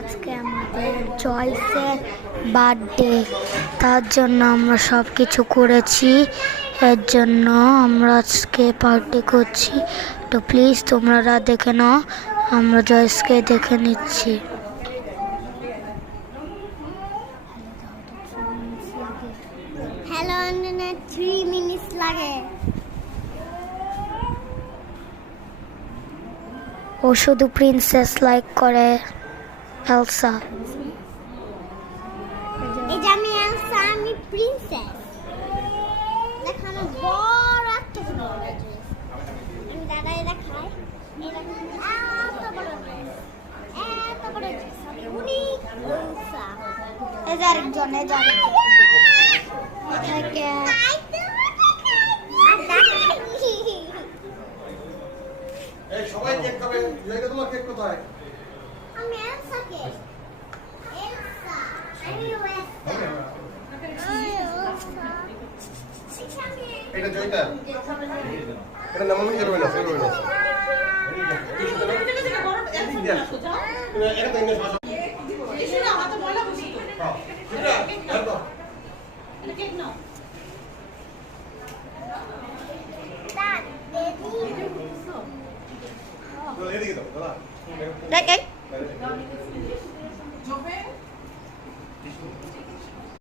আজকে আমাদের জয়সের বার্থডে, তার জন্য আমরা সব কিছু করেছি। এর জন্য আমরা আজকে পার্টি করছি। তো প্লিজ তোমরা দেখে নাও, আমরা জয়সকে দেখে নিচ্ছি। হ্যালো, 3 মিনিট লাগে। ও শুধু প্রিন্সেস লাইক করে। এলসা, এই যে আমি এলসা, আমি প্রিন্সেস। দেখো আমার বড় একটা ড্রেস। আমি দাদাই দেখাই, এই দেখো এত বড় ড্রেস, এত বড় ড্রেস। আমি অনেক এলসা। এই যে আরেকজন, এই যে আরেকজন। এই সবাই কেক খাবে। জায়গা তোমার কেক কোথায়? আমি এলসা কে। এলসা, আমি ওয়েস্টা। এটা জয়টা। এটা নাম আমি করব না, করব না। এটা তো ইংলিশ ভাষা। এই না হাতে ময়লা বসি তো। হ্যাঁ। এটা দাও। এটা কেক নাও। দাদ, দেদি। এদিকে দাও, দাদা। দেখ এই দাদা।